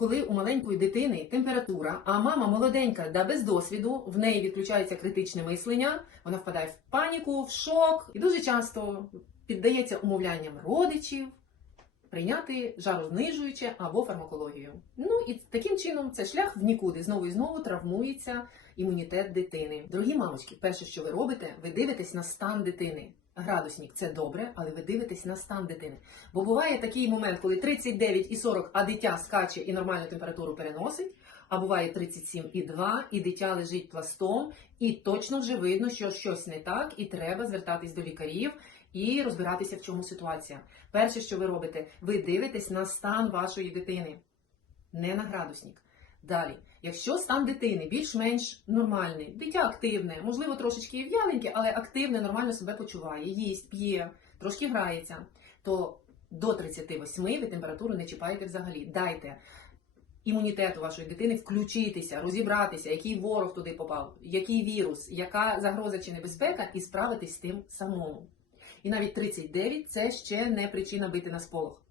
коли у маленької дитини температура, а мама молоденька, да без досвіду, в неї відключається критичне мислення, вона впадає в паніку, в шок і дуже часто піддається умовлянням родичів прийняти жарознижуюче або фармакологію. Ну і таким чином це шлях в нікуди. Знову і знову травмується імунітет дитини. Дорогі мамочки, перше, що ви робите, ви дивитесь на стан дитини. Градусник це добре, але ви дивитесь на стан дитини. Бо буває такий момент, коли 39 і 40, а дитя скаче і нормальну температуру переносить. А буває 37,2, і дитя лежить пластом, і точно вже видно, що щось не так, і треба звертатись до лікарів і розбиратися, в чому ситуація. Перше, що ви робите, ви дивитесь на стан вашої дитини, не на градусник. Далі, якщо стан дитини більш-менш нормальний, дитя активне, можливо, трошечки і в'яленьке, але активне, нормально себе почуває, їсть, п'є, трошки грається, то до 38 ви температуру не чіпаєте взагалі. Дайте імунітету вашої дитини включитися, розібратися, який ворог туди попав, який вірус, яка загроза чи небезпека, і справитись з тим самому. І навіть 39 це ще не причина бити на сполох.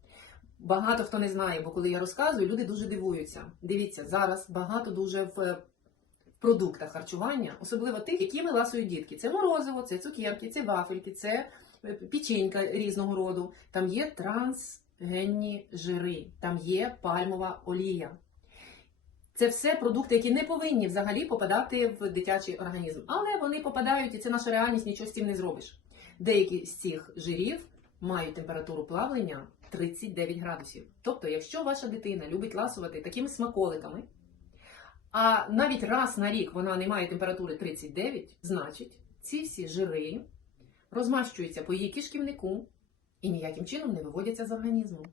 Багато хто не знає, бо коли я розказую, люди дуже дивуються. Дивіться, зараз багато дуже в продуктах харчування, особливо тих, які виласують дітки. Це морозиво, це цукерки, це вафельки, це е, печенька різного роду. Там є трансгенні жири, там є пальмова олія. Це все продукти, які не повинні взагалі попадати в дитячий організм. Але вони попадають, і це наша реальність, нічого з цим не зробиш. Деякі з цих жирів мають температуру плавлення 39 градусів. Тобто, якщо ваша дитина любить ласувати такими смаколиками, а навіть раз на рік вона не має температури 39, значить ці всі жири розмащуються по її кишківнику і ніяким чином не виводяться з організму.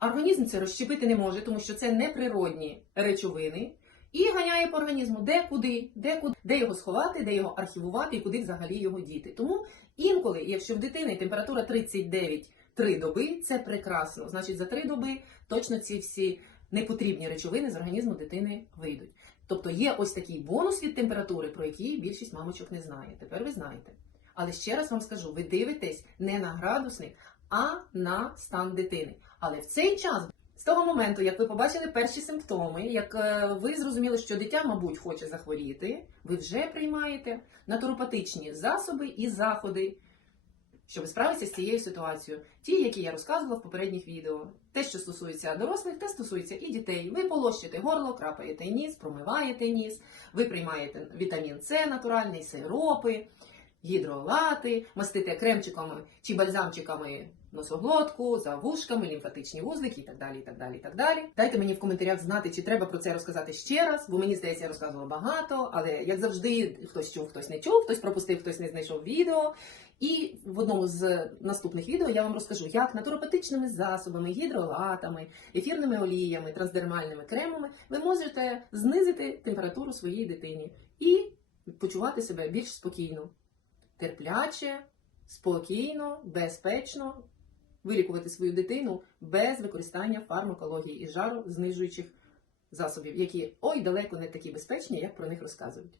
Організм це розщепити не може, тому що це неприродні речовини, і ганяє по організму де куди, де куди, де його сховати, де його архівувати і куди взагалі його діти. Тому інколи, якщо в дитини температура 39 три доби, це прекрасно. Значить, за три доби точно ці всі непотрібні речовини з організму дитини вийдуть. Тобто є ось такий бонус від температури, про який більшість мамочок не знає. Тепер ви знаєте. Але ще раз вам скажу: ви дивитесь не на градусник, а на стан дитини. Але в цей час, з того моменту, як ви побачили перші симптоми, як е, ви зрозуміли, що дитя, мабуть, хоче захворіти, ви вже приймаєте натуропатичні засоби і заходи, щоб справитися з цією ситуацією. Ті, які я розказувала в попередніх відео. Те, що стосується дорослих, те стосується і дітей. Ви полощите горло, крапаєте ніс, промиваєте ніс, ви приймаєте вітамін С натуральний, сиропи, гідролати, мастите кремчиками чи бальзамчиками носоглотку, за вушками, лімфатичні вузлики і так далі. і так далі, і так далі. Дайте мені в коментарях знати, чи треба про це розказати ще раз, бо мені здається, я розказувала багато, але як завжди, хтось чув, хтось не чув, хтось пропустив, хтось не знайшов відео. І в одному з наступних відео я вам розкажу, як натуропатичними засобами, гідролатами, ефірними оліями, трансдермальними кремами ви можете знизити температуру своїй дитині і почувати себе більш спокійно, терпляче, спокійно, безпечно вилікувати свою дитину без використання фармакології і жару знижуючих засобів, які ой далеко не такі безпечні, як про них розказують.